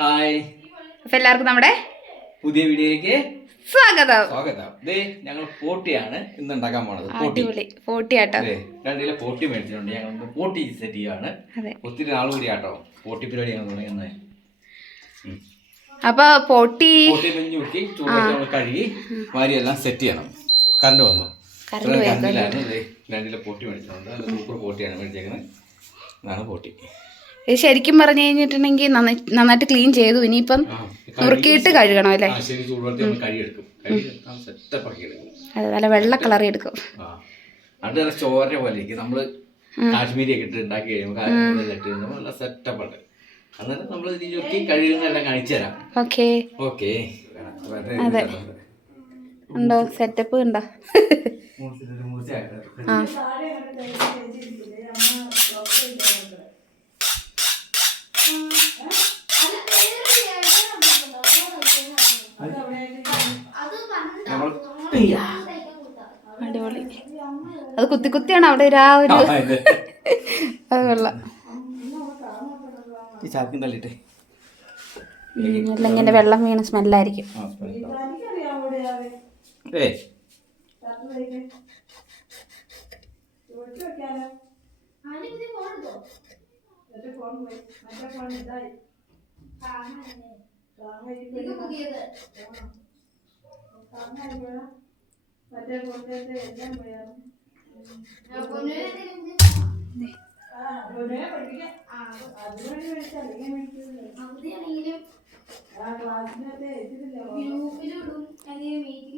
Hi, അപ്പൊ എല്ലാവർക്കും നമ്മുടെ പുതിയ വീഡിയോയിലേക്ക് സ്വാഗതം. ഞങ്ങൾ പോട്ടിയാണ് ഇന്ന് ഉണ്ടാക്കാൻ പോണത്. പോട്ടിയാട്ടോ. 2 കിലോ പോട്ടി മേടിച്ചിട്ടുണ്ട്. ഞങ്ങൾ പോട്ടി സെറ്റ് ചെയ്യുകയാണ്. ഒത്തിരി നാൾ കൂടിയാട്ടോ പോട്ടി പരിപാടി ഞങ്ങൾ തുടങ്ങുന്നത്. അപ്പൊ പോട്ടി പിഞ്ഞു കുത്തി ചൂടാക്കി കഴുകി വാരിയെല്ലാം സെറ്റ് ചെയ്യണം. കറണ്ട് വന്നു. 2 കിലോ പോട്ടി മേടിച്ചിട്ടുണ്ട്. നല്ല സൂപ്പർ പോട്ടിയാണ് മേടിച്ചേക്കുന്നത്. ഇതാണ് പോട്ടി. ഇത് ശരിക്കും പറഞ്ഞു കഴിഞ്ഞിട്ടുണ്ടെങ്കിൽ നന്നായിട്ട് ക്ലീൻ ചെയ്തു. ഇനിയിപ്പം നുറുക്കിയിട്ട് കഴുകണം അല്ലേ? അതെ, നല്ല വെള്ള കളറി എടുക്കും. അത് നല്ല ചോര പോലെ ഇരിക്കും. നമ്മള് കാശ്മീരി ഒക്കെ ഇട്ട് ഉണ്ടാക്കി കഴിയുമ്പോൾ നല്ല സെറ്റപ്പ് ഉണ്ട്. അന്നേരം നമ്മൾ നുറുക്കി കഴുകുന്നതെല്ലാം കാണിച്ചു തരാം. ഓക്കെ. അതെ, ഉണ്ടോ സെറ്റപ്പ് ഉണ്ടോ? ആ, അടിപൊളി. അത് കുത്തി കുത്തിയാണ് അവിടെ രാവിലെ. അത് കൊള്ളാം. എല്ലാം ഇങ്ങനെ വെള്ളം വീണ് സ്മെല്ലായിരിക്കും.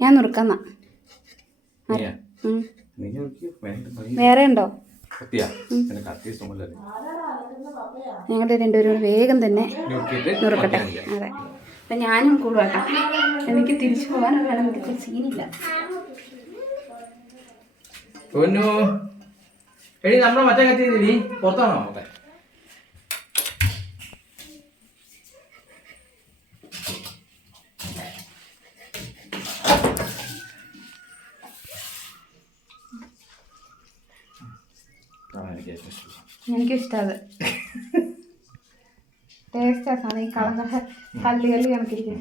ഞാൻ നുറുക്കുന്ന വേറെ ഉണ്ടോ? ഞങ്ങളുടെ രണ്ടുപേരും വേഗം തന്നെ നുറുക്കട്ടെ. അതെ, അപ്പം ഞാനും കൂടുവാട്ടോ. എനിക്ക് തിരിച്ചു പോകാനുള്ള എനിക്ക് സീനില്ല. നമ്മളെ മറ്റേ കത്തി പുറത്താണോ? എനിക്കിഷ്ടം അത്. ടേസ്റ്റാ സാധനം. ഈ കല്ല് കണക്കിരിക്കും.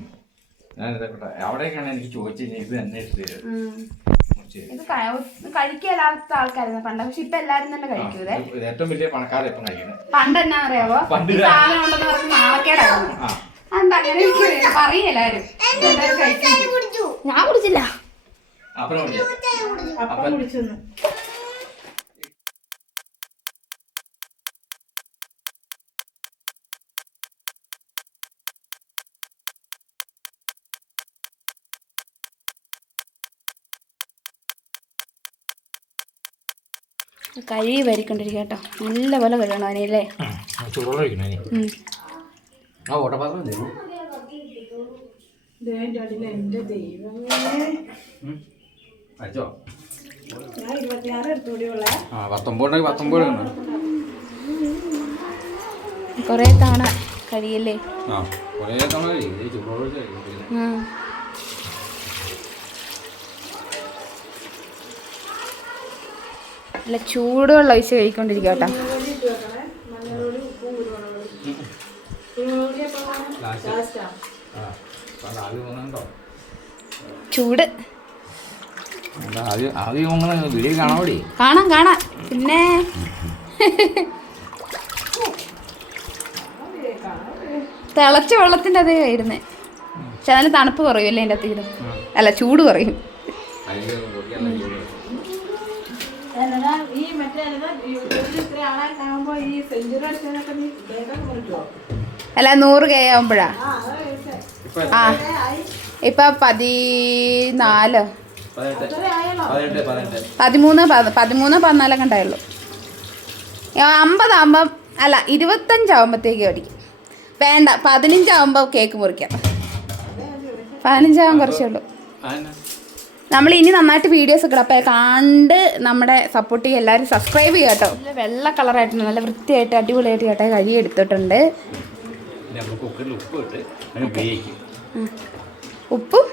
അവിടേക്കാണ് എനിക്ക് ചോദിച്ചത്. ഇത് തന്നെ ഇത് കഴിക്കാത്ത ആൾക്കാരായിരുന്നു പണ്ട്. പക്ഷെ ഇപ്പൊ എല്ലാരും തന്നെ കഴിക്കൂലേ. ഏറ്റവും വലിയ പണക്കാരെ ഇപ്പം കഴിക്കുന്നത്. പണ്ട് എന്നാ അറിയാവോ? സാധനം ഉണ്ടെന്ന് പറഞ്ഞ് നാണക്കേടായിരുന്നു. എന്താ അങ്ങനെ പറയും എല്ലാരും. ഞാൻ കുടിച്ചില്ല. അപ്പം കുടിച്ചൊന്നു. കഴുകി വരിക്കൊണ്ടിരിക്കുക കേട്ടോ. നല്ല പോലെ കഴുകണം അതിനല്ലേ. കൊറേ തവണ കഴിയല്ലേ. നല്ല ചൂടുവെള്ളം ഒഴിച്ച് കഴിക്കൊണ്ടിരിക്കുക കേട്ടോ. ചൂട് കാണാം കാണാം. പിന്നെ തിളച്ച വെള്ളത്തിൻ്റെ അതേ വരുന്നേ. പക്ഷെ അതിന് തണുപ്പ് കുറയുമല്ലേ എൻ്റെ അകത്ത്. അല്ല, ചൂട് കുറയും. അല്ല, 100K ആവുമ്പോഴാ. ആ, ഇപ്പൊ 14 14 ഉണ്ടായുള്ളൂ. 50 ആകുമ്പം അല്ല 25 ആകുമ്പോഴത്തേക്ക് മേടിക്കും. വേണ്ട, 15 ആകുമ്പോൾ കേക്ക് മുറിക്കാം. 15 ആകുമ്പോൾ കുറച്ചേ ഉള്ളൂ. നമ്മൾ ഇനി നന്നായിട്ട് വീഡിയോസ് ഒക്കെ അപ്പോൾ കണ്ട് നമ്മുടെ സപ്പോർട്ട് ചെയ്യുക. എല്ലാവരും സബ്സ്ക്രൈബ് ചെയ്യുക കേട്ടോ. നല്ല വെള്ള കളറായിട്ടുണ്ട്. നല്ല വൃത്തിയായിട്ട് അടിപൊളിയായിട്ട് കേട്ടോ കഴുകി എടുത്തിട്ടുണ്ട്. ഉപ്പും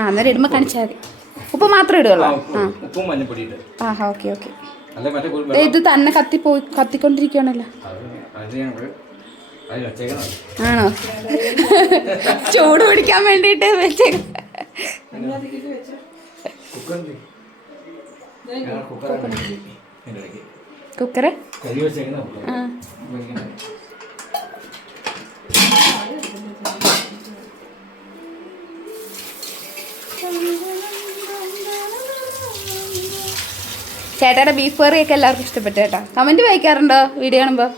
അന്നേരം ഇടുമ്പോൾ കാണിച്ചാൽ മതി. ഉപ്പ് മാത്രം ഇടുകയുള്ളൂ. ആ, ഓക്കെ. ഇത് തന്നെ കത്തിക്കൊണ്ടിരിക്കുകയാണല്ലോ. അത് വെച്ചേക്കണം. ആണോ? ചൂട് പിടിക്കാൻ വേണ്ടിട്ട് വെച്ചേക്ക. കുക്കറിൽ കുക്കറ് കരി വെച്ചേക്കുന്ന ചേട്ടായുടെ ബീഫ് കറിയൊക്കെ എല്ലാവർക്കും ഇഷ്ടപ്പെട്ടു കേട്ടോ. കമൻറ്റ് വായിക്കാറുണ്ടോ വീഡിയോ കാണുമ്പോൾ?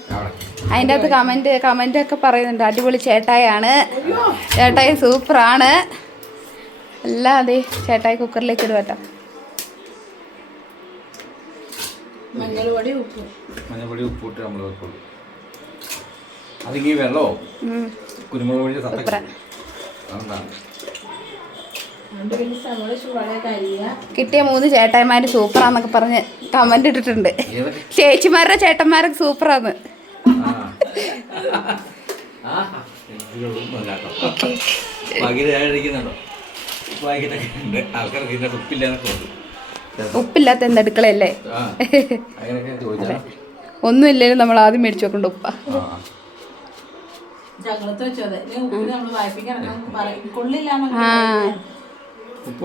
അതിൻ്റെ അകത്ത് കമൻ്റ് ഒക്കെ പറയുന്നുണ്ട്. അടിപൊളി ചേട്ടായാണ്, ചേട്ടായി സൂപ്പറാണ് എല്ലാം. അതെ, ചേട്ടായി കുക്കറിലേക്ക് ഇടും കേട്ടോ. മഞ്ഞൾപ്പൊടി ഉപ്പിട്ട് നമ്മൾ വെക്കുള്ളൂ. അതിങ്ങി വെള്ളവും കുരുമുളക് പൊടി അതുകൊണ്ടാണ്. കിട്ടിയ 3 ചേട്ടായിമാര് സൂപ്പറാന്നൊക്കെ പറഞ്ഞ് കമന്റ് ഇട്ടിട്ടുണ്ട്. ചേച്ചിമാരുടെ ചേട്ടന്മാരൊക്കെ സൂപ്പറാന്ന്. ഉപ്പില്ലാത്ത എന്തടുക്കളയല്ലേ? ഒന്നുമില്ലേലും നമ്മൾ ആദ്യം മേടിച്ചു വെക്കണ്ട ഉപ്പ. ഉപ്പ്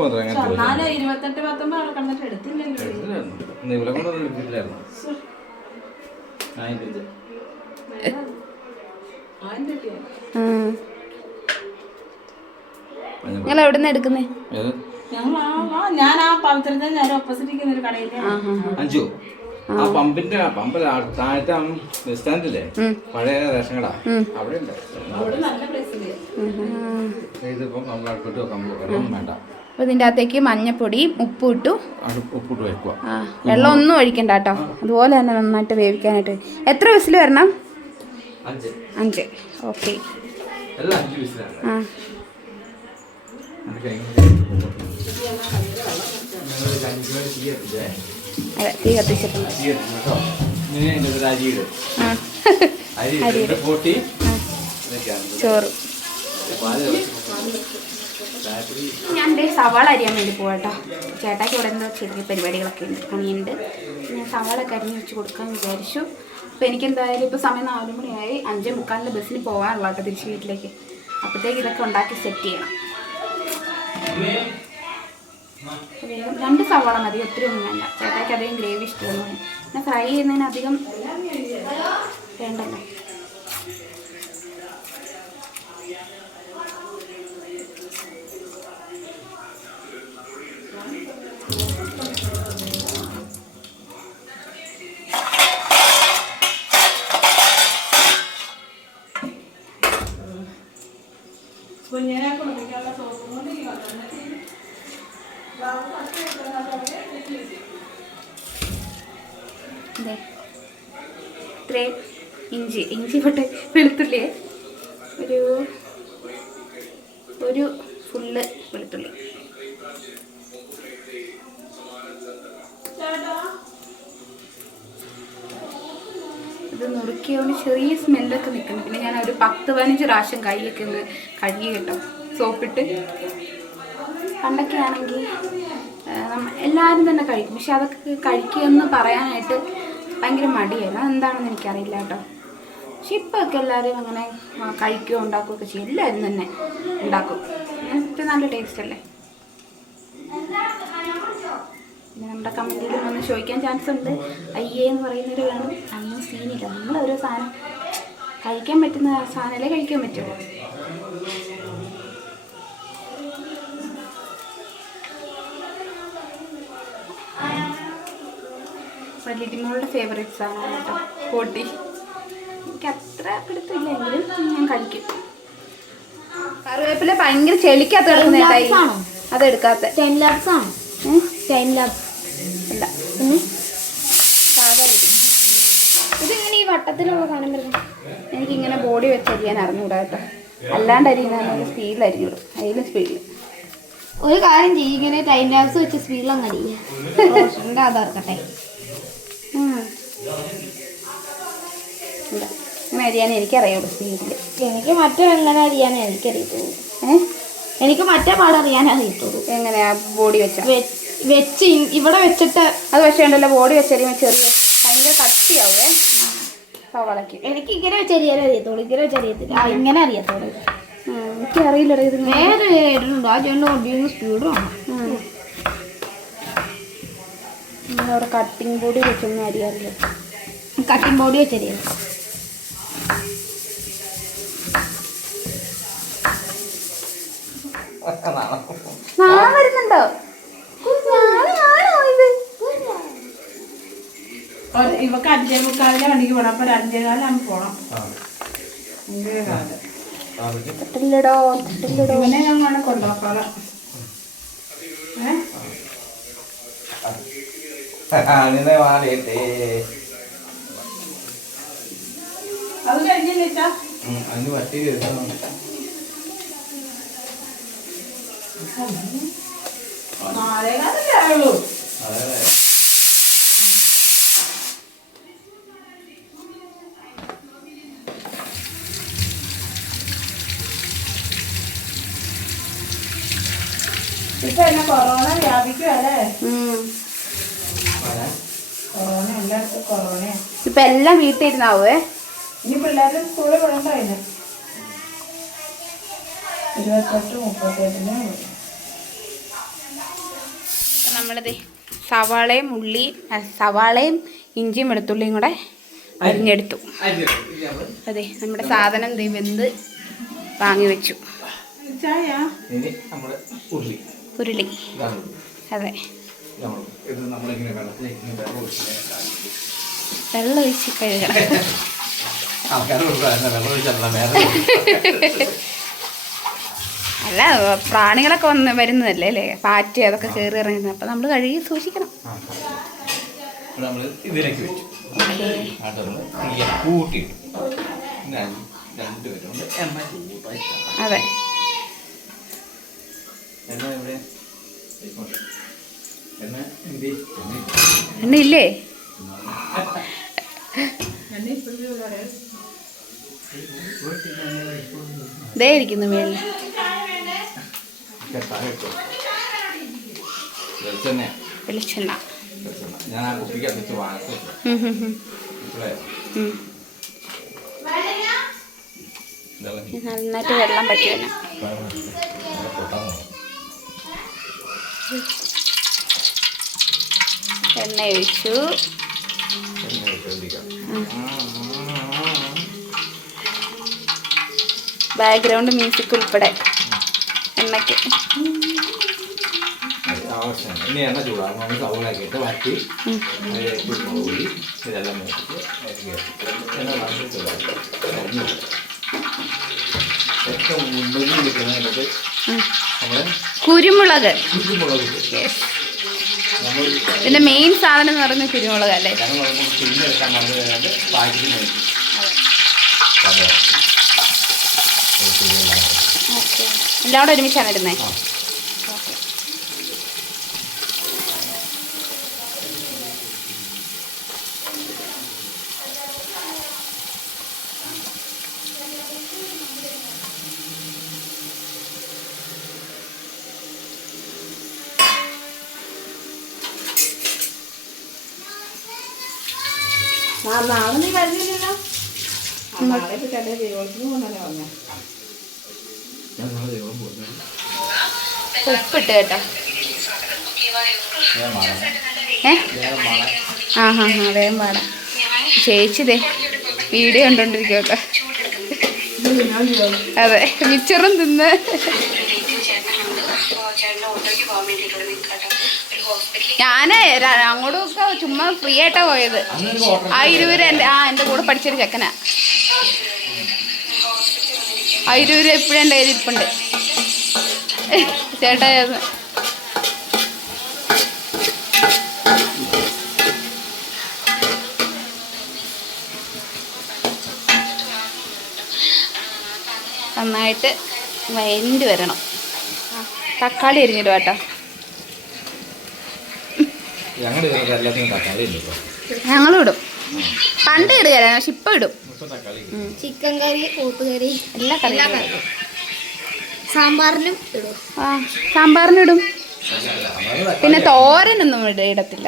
നിങ്ങൾ എവിടെ നിന്ന് എടുക്കുന്നേ? ഞാൻ ആ പവിത്രത്തിൽ നേരെ ഓപ്പോസിറ്റ് ഇരിക്കുന്ന ഒരു കടയില് അഞ്ചു ആ പമ്പിന്റെ താഴത്തെ സ്റ്റാൻഡില്ലേ പഴയ റേഷൻ കട അവിടെ ഇതിപ്പം നമ്മൾ അടുത്തോട്ട് വെക്കാൻ വെള്ളം വേണ്ട. അപ്പൊ ഇതിൻ്റെ അകത്തേക്ക് മഞ്ഞപ്പൊടിയും ഉപ്പിട്ടു വെക്കുക. വെള്ളം ഒന്നും ഒഴിക്കണ്ട കേട്ടോ. അതുപോലെ തന്നെ നന്നായിട്ട് വേവിക്കാനായിട്ട്. എത്ര വിസിൽ വരണം? 5. ഓക്കെ. ആ അതെ, തീ കത്തിച്ചിട്ടുണ്ട്. ചോറ് ഞാൻ സവാള അരിയാൻ വേണ്ടി പോകട്ടോ. ചേട്ടാക്ക് ഇവിടെ നിന്ന് ചെറിയ പരിപാടികളൊക്കെ ഉണ്ട്, പണിയുണ്ട്. ഞാൻ സവാളൊക്കെ അരിഞ്ഞ് വെച്ച് കൊടുക്കാമെന്ന് വിചാരിച്ചു. അപ്പോൾ എനിക്കെന്തായാലും ഇപ്പോൾ സമയം 4 മണിയായി. 5:45 ബസ്സിന് പോകാനുള്ള കേട്ടോ തിരിച്ച് വീട്ടിലേക്ക്. അപ്പോഴത്തേക്ക് ഇതൊക്കെ ഉണ്ടാക്കി സെറ്റ് ചെയ്യണം. 2 സവാള മതി, ഒത്തിരി ഒന്നും വേണ്ട. ചേട്ടാക്ക് അധികം ഗ്രേവി ഇഷ്ടമൊന്നും പിന്നെ ഫ്രൈ ചെയ്യുന്നതിന് അധികം വേണ്ടല്ലോ. ഇത്രയും ഇഞ്ചി പോട്ടെ, വെളുത്തുള്ളി ഒരു ഫുള്ള് വെളുത്തുള്ളി. ഇത് നുറുക്കിയോണ്ട് ചെറിയ സ്മെല്ലൊക്കെ നിൽക്കുന്നു. പിന്നെ ഞാൻ ഒരു 10-15 പ്രാവശ്യം കൈയൊക്കെ ഒന്ന് കഴുകി കേട്ടോ, സോപ്പിട്ട്. പണ്ടൊക്കെ ആണെങ്കിൽ എല്ലാവരും തന്നെ കഴിക്കും, പക്ഷെ അതൊക്കെ കഴിക്കുമെന്ന് പറയാനായിട്ട് ഭയങ്കര മടിയായിരുന്നു. അതെന്താണെന്ന് എനിക്കറിയില്ല കേട്ടോ. പക്ഷെ ഇപ്പോഴൊക്കെ എല്ലാവരും അങ്ങനെ കഴിക്കുകയോ ഉണ്ടാക്കുകയൊക്കെ ചെയ്യും. എല്ലാവരും തന്നെ ഉണ്ടാക്കും. അങ്ങനത്തെ നല്ല ടേസ്റ്റ് അല്ലേ? പിന്നെ നമ്മുടെ കമൻറ്റിൽ വന്ന് ചോദിക്കാൻ ചാൻസ് ഉണ്ട്, അയ്യേ എന്ന് പറയുന്നവർ വേണം. അതൊന്നും സീനില്ല. നമ്മൾ ഓരോ സാധനം കഴിക്കാൻ പറ്റുന്ന സാധനമല്ലേ കഴിക്കാൻ പറ്റുള്ളൂ. ലിറ്റിമോളുടെ ഫേവറേറ്റ് സാധനമാണ് കേട്ടോ പോട്ടി. എനിക്ക് അത്ര പിടുത്തില്ല, എങ്കിലും ഞാൻ കഴിക്കും. കറിവേപ്പില ഭയങ്കര ചെളിക്കകത്ത് കിടക്കുന്നതായി, അതെടുക്കാത്ത. അല്ല ഇതിങ്ങനെ ഈ വട്ടത്തിലുള്ള സാധനം വരുന്നത്. എനിക്കിങ്ങനെ ബോഡി വെച്ച് അരിയാൻ അറിഞ്ഞൂടാ കേട്ടോ. അല്ലാണ്ട് അരിയുന്ന സ്പീഡിൽ അരിഞ്ഞൂടും, അതിലും സ്പീഡിൽ. ഒരു കാര്യം ചെയ്യും, ഇങ്ങനെ ടൈം ലാപ്സ് വെച്ച് സ്പീഡിലൊന്നും അരിയില്ല. അതോർക്കട്ടെ, ഇങ്ങനെ അരിയാൻ എനിക്കറിയാം സ്പീഡിൽ. എനിക്ക് മറ്റേ എങ്ങനെ അറിയാനേ എനിക്കറിയത്തുള്ളൂ. എനിക്ക് മറ്റേ പാടറിയാനേ അറിയത്തുള്ളൂ. എങ്ങനെയാ ബോഡി വെച്ച് ഇവിടെ വെച്ചിട്ട് അത് പക്ഷേ ഉണ്ടല്ലോ, ബോഡി വെച്ചറിയുമ്പോൾ ചെറിയ ഭയങ്കര കട്ടിയാവേ. സവാളക്ക്. എനിക്ക് ഇങ്ങനെ വെച്ചറിയാൻ അറിയത്തുള്ളൂ, ഇങ്ങനെ വെച്ചറിയത്തില്ല. ആ ഇങ്ങനെ അറിയത്തുള്ളൂ. എനിക്ക് അറിയില്ല ഇത് വേറെ കേട്ടിട്ടുണ്ട്. ആ ചേട്ടൻ ഓടിയൊന്ന് സ്പീഡാണ്. അവിടെ കട്ടിങ് ബോർഡ് വെച്ചൊന്നും അറിയാറില്ല. കട്ടിംഗ് ബോർഡ് വെച്ചറിയാം. നാളെ വരുന്നുണ്ടോ? നാളെയാണോ ഇത്? ഇവക്ക് 5:45 മണിക്ക് പോണം. അപ്പൊ 5:15 പോണം. തട്ടില്ലടോ തട്ടില്ലടോ. ഇവനെ ഞങ്ങൾ കൊണ്ടുപോക്കാം. അത് കഴിഞ്ഞില്ല. അതിന് പറ്റി നാളെ ഉള്ളൂ. ഇപ്പൊ എന്നെ കൊറോണ വ്യാപിക്കുവല്ലേ? കൊറോണ എല്ലായിടത്തും കൊറോണയാ. ഇപ്പൊ എല്ലാം വീട്ടിൽ ഇരുന്നാവേ. ഇനി പിള്ളേരുടെ സ്കൂളിൽ വിടണ്ടോ? അതിന് 28-38 നമ്മളിത് സവാളയും ഇഞ്ചിയും വെളുത്തുള്ളിയും കൂടെ അരിഞ്ഞെടുത്തു. അതെ, നമ്മുടെ സാധനം വെന്ത് വാങ്ങി വെച്ചു. ചായ ഉരുളി. അതെ, വെള്ളം ഒഴിച്ച് കഴുകണം. അല്ല, പ്രാണികളൊക്കെ വരുന്നതല്ലേ അല്ലേ, പാറ്റ് അതൊക്കെ കയറി ഇറങ്ങുന്നത്. അപ്പം നമ്മൾ കഴുകി സൂക്ഷിക്കണം. ഇതിലേക്ക് വെച്ചു കൂട്ടി. അതെ, എണ്ണ ഇല്ലേ? ദേ ഇരിക്കുന്നു മേളിൽ. വെളിച്ചെണ്ണ ഞാൻ ആ കുപ്പിക്കകത്ത് വാങ്ങിച്ചു. നന്നായിട്ട് വെള്ളം പറ്റി തന്നെ. എണ്ണ ഒഴിച്ചു. ബാക്ക്ഗ്രൗണ്ട് മ്യൂസിക് ഉൾപ്പെടെ എണ്ണയ്ക്ക്. ഇനി എണ്ണ ചൂടാകുമ്പോൾ സവോളാക്കിയിട്ട് വറ്റി കുരുമുളക് ഇതെല്ലാം ഏറ്റവും മുന്നിൽ കിട്ടുന്നത് നമ്മുടെ കുരുമുളക്. കുരുമുളക്. ഇതിന്റെ മെയിൻ സാധനം എന്ന് പറയുന്നത് കുരുമുളക് അല്ലേ? പിന്നെടുക്കാൻ വന്നത് പാക്കിങ് എല്ലാം കൂടെ ഒരുമിച്ചാണ് ഇടുന്നത്. നാളെ നീ വരുന്നില്ലല്ലോ. നാളെ ചേട്ടൻ ദൈവത്തിന് പോകുന്നല്ലേ പറഞ്ഞ. ഉപ്പിട്ട് കേട്ടോ. വേഗം പാടാം. ചേച്ചിതേ വീഡിയോ കണ്ടോണ്ടിരിക്കും കേട്ടോ. അതെ, മിച്ചറും തിന്ന്. ഞാൻ അങ്ങോട്ടൊക്കെ ചുമ്മാ ഫ്രീ ആയിട്ടാ പോയത്. ആ 20 രൂപ എൻ്റെ കൂടെ പഠിച്ചൊരു ചെക്കനാ. ആ 20 രൂപ എപ്പോഴും എൻ്റെ കയ്യിൽ ഇരിപ്പുണ്ട്. ചേട്ടാ നന്നായിട്ട് വയൻ്റ് വരണം. തക്കാളി അരിഞ്ഞിടും കേട്ടോ. ഞങ്ങളും ഇടും. പണ്ട് ഇടുകയല്ല, പക്ഷെ ഇപ്പം ഇടും. ചിക്കൻ കറി, കൂട്ടുകറി, എല്ലാ കറിയും. സാമ്പാറിനും ഇടും. സാമ്പാറിനിടും. പിന്നെ തോരനൊന്നും ഇടത്തില്ല.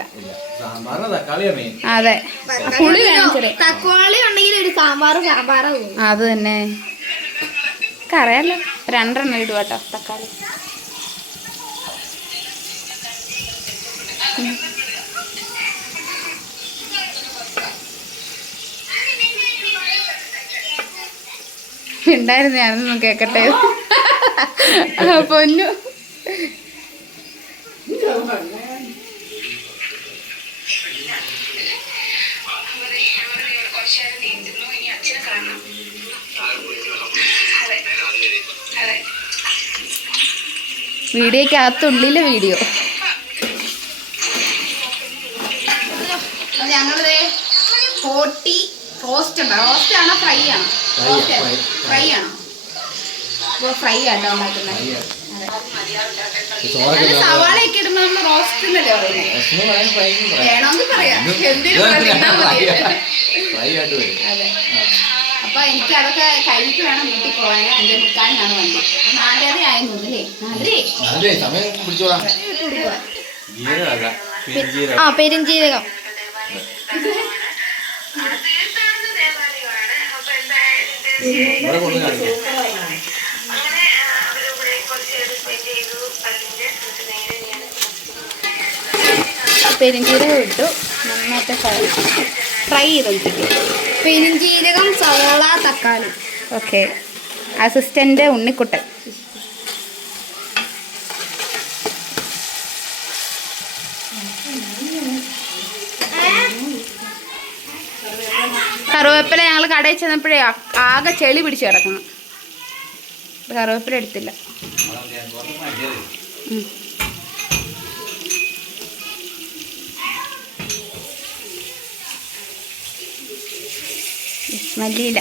സാമ്പാറിന് തക്കാളിയാ മെയിൻ. അതെ, പുളി വേണം ചെറിയ. തക്കാളി ഉണ്ടെങ്കിൽ ഒരു സാമ്പാറ് അത് തന്നെ അറിയാലോ. 2 ഇടുക കേട്ടോ തക്കാളി. ഉണ്ടായിരുന്നു, ഞാനൊന്നും കേക്കട്ടെ. പൊന്നു വീഡിയോക്കകത്തുള്ളിലെ വീഡിയോ. ഞങ്ങളിത് ഹോട്ടി റോസ്റ്റ് ഉണ്ടോ? റോസ്റ്റ് ആണോ ഫ്രൈ ആണോ? ഫ്രൈ ആണോ? ഫ്രൈ ആട്ടോ ഉണ്ടാക്കുന്നത്. സവാളയൊക്കെ ഇടുമ്പോ നമ്മൾ റോസ്റ്റ് എന്നല്ലേ പറയുന്നത്? വേണമെങ്കിൽ പറയാം, എന്തിനും അതെ. അപ്പൊ എനിക്ക് അതൊക്കെ കഴിഞ്ഞിട്ട് വേണം വീട്ടിൽ പോകാൻ. 5:45 വണ്ടി. 4:30 ആയെന്ന് തോന്നുന്നല്ലേ? 4:30. പെരിഞ്ജീരകം. പെരിഞ്ജീരകം ഇട്ടു, നന്നായിട്ട് ഫ്രൈ ചെയ്തെടുത്തിട്ടു. പെരിഞ്ജീരകം, സവാള, തക്കാളി. ഓക്കെ. അസിസ്റ്റന്റ് ഉണ്ണിക്കുട്ടൻ. കറിവേപ്പില ഞങ്ങൾ കടയിൽ ചെന്നപ്പോഴേ ആകെ ചെളി പിടിച്ച് കിടക്കണം. കറിവേപ്പില എടുത്തില്ല. മല്ലിയില.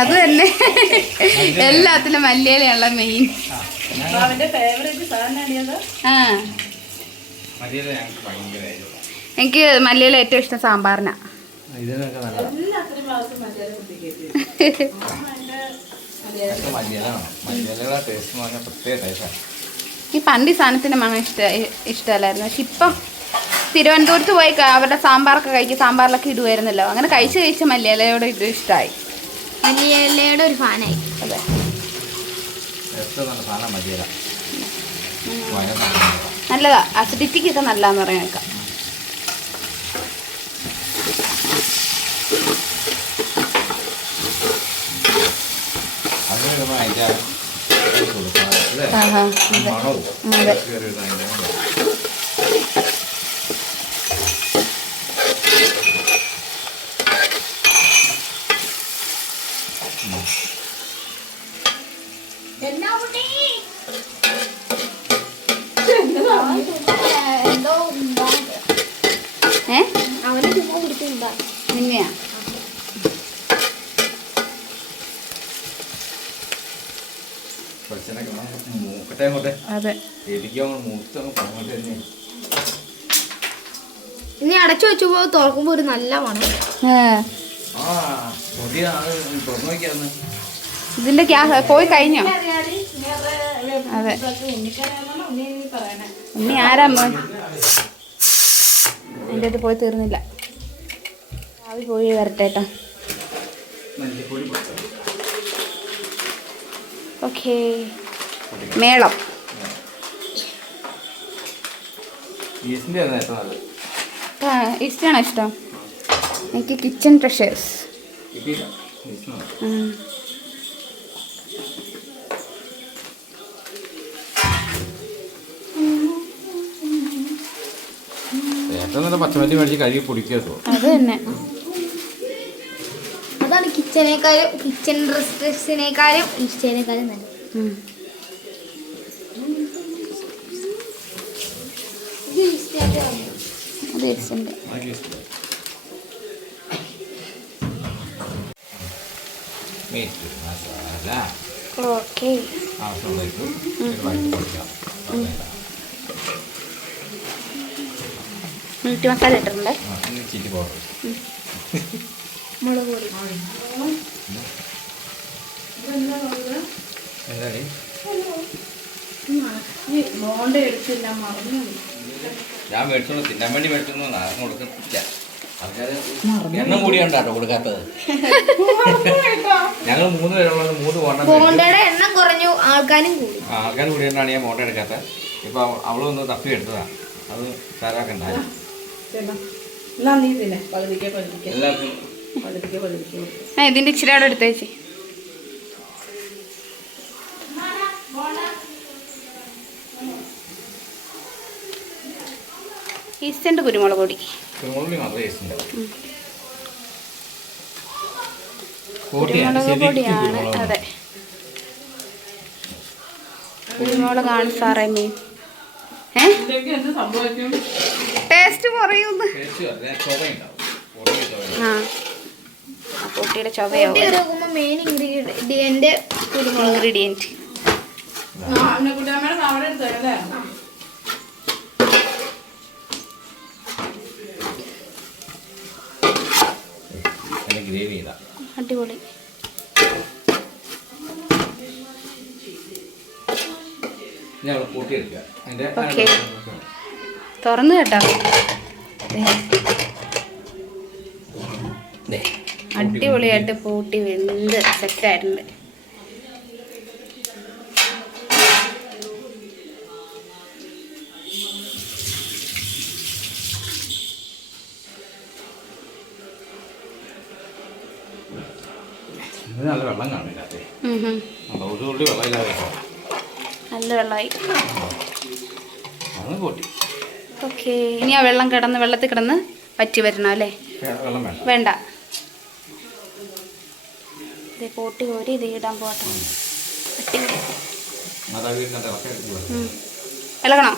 അത് തന്നെ, എല്ലാത്തിലും മല്ലിയിലയുള്ള മെയിൻ. എനിക്ക് മല്ലിയില ഏറ്റവും ഇഷ്ടം സാമ്പാറിനാ. ഈ പണ്ട് ഈ സാധനത്തിന്റെ മണം ഇഷ്ടമല്ലായിരുന്നു. പക്ഷെ ഇപ്പം തിരുവനന്തപുരത്ത് പോയി അവരുടെ സാമ്പാറൊക്കെ കഴിക്കും, സാമ്പാറിലൊക്കെ ഇടുമായിരുന്നല്ലോ. അങ്ങനെ കഴിച്ച് മല്ലിയിലയോട് ഇത് ഇഷ്ടമായി. മല്ലിയിലയുടെ ഒരു ഫാനായി. അതെ, നല്ലതാ. അസിഡിറ്റിക്കൊക്കെ നല്ലതാന്ന് പറയാനൊക്കെ. അവന് ചുമ്മാ കുടിക്കുന്നുണ്ടാ നിന്നെയാ? അതെ. ഇനി അടച്ചു വെച്ചപ്പോ തുറക്കുമ്പോ ഒരു നല്ല മണം. ഇതിന്റെ ഗ്യാസ് പോയി കഴിഞ്ഞോ? അതെ. ഇനി ആരാ എൻ്റെ അടുത്ത് പോയി തീർന്നില്ല. ആവി പോയി വരട്ടെ കേട്ടോ. ഓക്കേ, മേളം. ഈസ്റ്റാണോ ഇഷ്ടം? എനിക്ക് കിച്ചൺ ട്രഷേഴ്സ്. പച്ചമല്ലി മേടിച്ച് കഴുകി പൊടിക്കോ. അത് തന്നെ. അതാണ് കിച്ചൺ ഡ്രസ്സിനേക്കാളും ഇഷ്ടേനേക്കാളും നല്ല. അത് ഈസ്റ്റിൻ്റെ. ഓക്കെ. മീറ്റ് മസാല ഇട്ടിട്ടുണ്ട്. മുളക് പൊടി. എന്താണ് ഈ ബോണ്ട എടുത്തില്ല മറന്നു. ഞാൻ മേടിച്ചോളൂ, തിന്നാൻ വേണ്ടി മേടിച്ചൊന്നും ആർക്കും കൊടുക്കത്തില്ല. ആൾക്കാർ എണ്ണം കൂടിയാണ്ടാട്ടോ കൊടുക്കാത്തത്. ഞങ്ങൾ 3 പേരുള്ളത് 3 ബോണ്ട ബോണ്ടയുടെ എണ്ണം കുറഞ്ഞു, ആൾക്കാരും കൂടി. ആൾക്കാർ കൂടിയാണ്ടാണ് ഞാൻ ബോണ്ട എടുക്കാത്തത്. ഇപ്പൊ അവളൊന്ന് തപ്പി എടുത്തതാ, അത് തരാക്കണ്ടായി. എല്ലാം നീ തിന്നെ പകുതിക്ക് എല്ലാവർക്കും ഇതിന്റെ ഇച്ചിരി അവിടെ എടുത്തേച്ചി. ഈസ്റ്റേന്റെ കുരുമുളക് പൊടി. കുരുമുളക് മാത്രമേ ടേസ്റ്റ് ഉണ്ടാവും. കുരുമുളക് പൊടിയാണ്. അതെ, കുരുമുളകാണ് സാറേ മെയിൻ. എന്ത് സംഭവിക്കും? ടേസ്റ്റ് കുറയുന്നു. ആ, പൊട്ടിയുടെ ചൊവയാവും. Main ingredient ingredient. കുട്ടിയമ്മയുടെ അവിടെ എടുത്തല്ലേ? ഗ്രേവി ചെയ്താ അടിപൊളി. ഞാൻ കൂട്ടിയെടുക്കുക. ഓക്കെ, തുറന്നു കേട്ടോ. അടിപൊളിയായിട്ട് പൂട്ടി വെന്ത് സെറ്റായിട്ടുണ്ട്. നല്ല വെള്ളം കാണില്ല, ഒരു തുള്ളി വെള്ളമില്ലാതെ നല്ല വെള്ളമായി. അത് കൂട്ടി. ഓക്കെ, ഇനി ആ വെള്ളം വെള്ളത്തിൽ കിടന്ന് വറ്റി വരണം അല്ലേ? വെള്ളം വേണ്ട, വേണ്ട. ഇത് കൂട്ടി കോരി ഇത് ഇടാൻ പോട്ടെ. ഇളകണോ?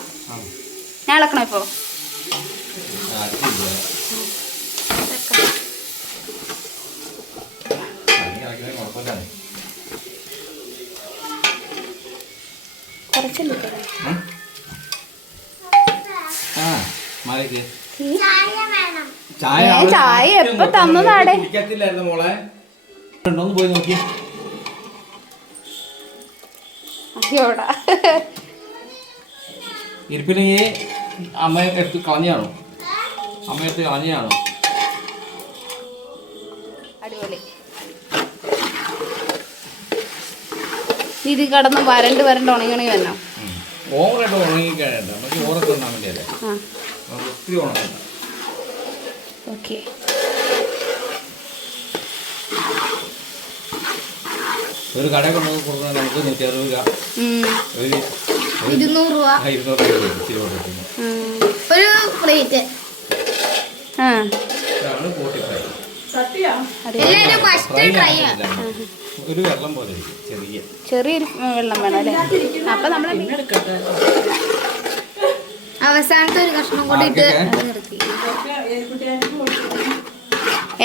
ഞാൻ ഇളക്കണോ ഇപ്പോൾ? കുറച്ചല്ലേ ചായ എപ്പോ തന്നതാടെ? കുടിക്കത്തില്ലായിരുന്നു മോളെ. ഒന്ന് പോയി നോക്കി. അയ്യോടാ, ഇരിപ്പില്ലെങ്കിൽ അമ്മ എടുത്ത് കളഞ്ഞാണോ? അമ്മ എടുത്ത് കളഞ്ഞാണോ? അടിപൊളി. ഇത് കിടന്ന് വരണ്ട് ഉണങ്ങണി വന്നോ? ഓവറായിട്ട് ഉണങ്ങി കഴിയണ്ട, നമുക്ക് ഓറൊക്കെ തന്നാൻ വേണ്ടിയല്ലേ. ഒത്തിരി ഉണങ്ങണ്ട. ഓക്കെ, ഒരു കടയിൽ കൊണ്ടുപോയി കൊടുക്കുന്നത് നമുക്ക് 160 രൂപ, ഒരു 200 രൂപ 200 രൂപ ഇച്ചിരി കൊടുക്കുന്നു. ഒരു പ്ലേറ്റ്. ഇതാണ് പോട്ടി ഫ്രൈ. എല്ലാവരും ഫസ്റ്റ് ട്രൈ ചെയ്യാം. ഒരു വെള്ളം പോലെ ചെറിയൊരു വെള്ളം വേണം അല്ലേ? അപ്പൊ നമ്മള് അവസാനത്തെ ഒരു കഷ്ണം കൂടി ഇട്ട് നിർത്തി.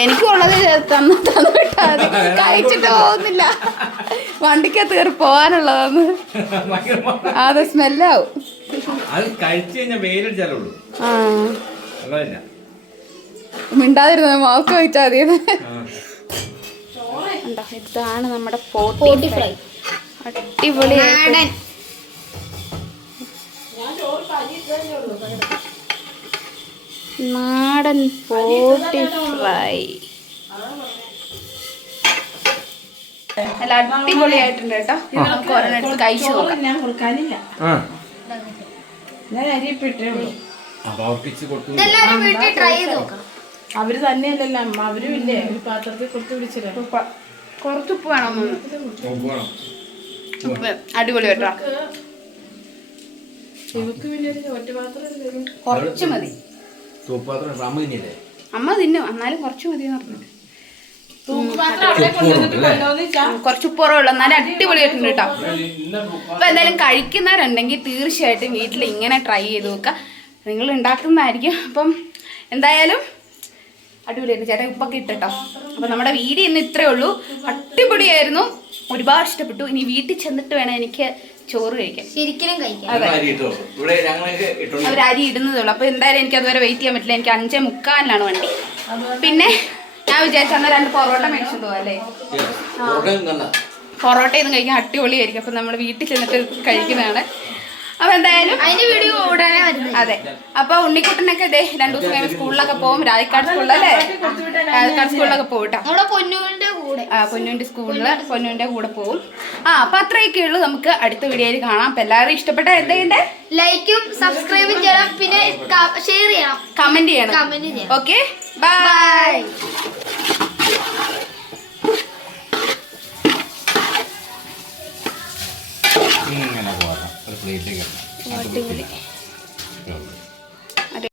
എനിക്കുള്ളത് തന്നു വിട്ടാൽ കഴിച്ചിട്ട് പോകുന്നില്ല. വണ്ടിക്കകത്ത് കയറി പോകാനുള്ളതാണ്. അത് സ്മെല്ലാവും. അത് കഴിച്ചു കഴിഞ്ഞാൽ വെയിലടിച്ചാലുള്ളൂ. മിണ്ടാതിരുന്ന മാസ്ക് വെച്ചാൽ മതി. ഇതാണ് നമ്മുടെ പോട്ടി ഫ്രൈ. അടിപൊളി നാടൻ പോട്ടി ഫ്രൈ. നല്ല അടിപൊളിയായിട്ടുണ്ട് കേട്ടോ. നമുക്ക് ഒരെണ്ണെടുത്ത് കഴിച്ചു നോക്കാം. ഞാൻ കൊടുക്കാനില്ല, ഞാൻ അരിയിപ്പിട്ടേ ഉള്ളൂ. എല്ലാവരും വീട്ടിൽ ട്രൈ ചെയ്ത് നോക്കാം. അവര് തന്നെയല്ലല്ലോ അമ്മ, അവരും ഇല്ലേ ഒരു പാത്രത്തിൽ കൊടുത്തു പിടിച്ചില്ല. കുറച്ച് ഉപ്പ് വേണം. ഉപ്പ് അടിപൊളി കേട്ടോ. ഇവക്ക് പിന്നെ ഒറ്റ പാത്രം കുറച്ച് മതി. അമ്മ തിന്നു, എന്നാലും കുറച്ച് മതി എന്ന് പറഞ്ഞു. കുറച്ച് ഉപ്പ് കുറവുള്ളൂ, എന്നാലും അടിപൊളിയായിട്ടുണ്ട് കേട്ടോ. അപ്പൊ എന്തായാലും കഴിക്കുന്നവരുണ്ടെങ്കിൽ തീർച്ചയായിട്ടും വീട്ടിൽ ഇങ്ങനെ ട്രൈ ചെയ്ത് നോക്കുക. നിങ്ങൾ ഉണ്ടാക്കുന്നതായിരിക്കും. അപ്പം എന്തായാലും അടിപൊളിയായിരുന്നു. ചേട്ടൻ ഉപ്പൊക്കെ ഇട്ടോ. അപ്പം നമ്മുടെ വീഡിയോ ഇന്ന് ഇത്രയേ ഉള്ളൂ. അടിപൊളിയായിരുന്നു, ഒരുപാട് ഇഷ്ടപ്പെട്ടു. ഇനി വീട്ടിൽ ചെന്നിട്ട് വേണം എനിക്ക് ചോറ് കഴിക്കാൻ. ശരിക്കും കഴിക്കാം. അതെ, അവർ അരി ഇടുന്നതേ ഉള്ളൂ. അപ്പോൾ എന്തായാലും എനിക്ക് അതുവരെ വെയിറ്റ് ചെയ്യാൻ പറ്റില്ല. എനിക്ക് 5:45 വണ്ടി. പിന്നെ ഞാൻ വിചാരിച്ചു അന്ന് 2 പൊറോട്ട മേടിച്ചോണ്ട് പോവാ അല്ലേ. പൊറോട്ട ഒന്നും കഴിക്കാൻ അടിപൊളിയായിരിക്കും. അപ്പൊ നമ്മൾ വീട്ടിൽ ചെന്നിട്ട് കഴിക്കുന്നതാണ്. അപ്പൊ എന്തായാലും അതിന്റെ വീഡിയോ ഉടനെ വരുന്നത്. അതെ. അപ്പൊ ഉണ്ണിക്കുട്ടനൊക്കെ 2 ദിവസം കഴിയുമ്പോൾ സ്കൂളിലൊക്കെ പോകും. രാധിക്കാട് സ്കൂളിലല്ലേ, രാധിക്കാട് സ്കൂളിലൊക്കെ പോകട്ടോ. നമ്മുടെ പൊന്നുവിന്റെ കൂടെ. പൊന്നുവിന്റെ സ്കൂളില് പൊന്നുവിന്റെ കൂടെ പോകും. അപ്പൊ അത്രയൊക്കെ ഉള്ളൂ. നമുക്ക് അടുത്ത വീഡിയോയിൽ കാണാം. അപ്പൊ എല്ലാവരും ഇഷ്ടപ്പെട്ട എന്താ ചെയ്യണ്ടേ? ലൈക്കും സബ്സ്ക്രൈബും ചെയ്യണം, പിന്നെ ഷെയർ ചെയ്യണം, കമന്റ് ചെയ്യണം. കമന്റ് ചെയ്യണം. Okay, bye. ഇങ്ങനെ പോകാം ഒരു പ്ലേറ്റിലേക്ക്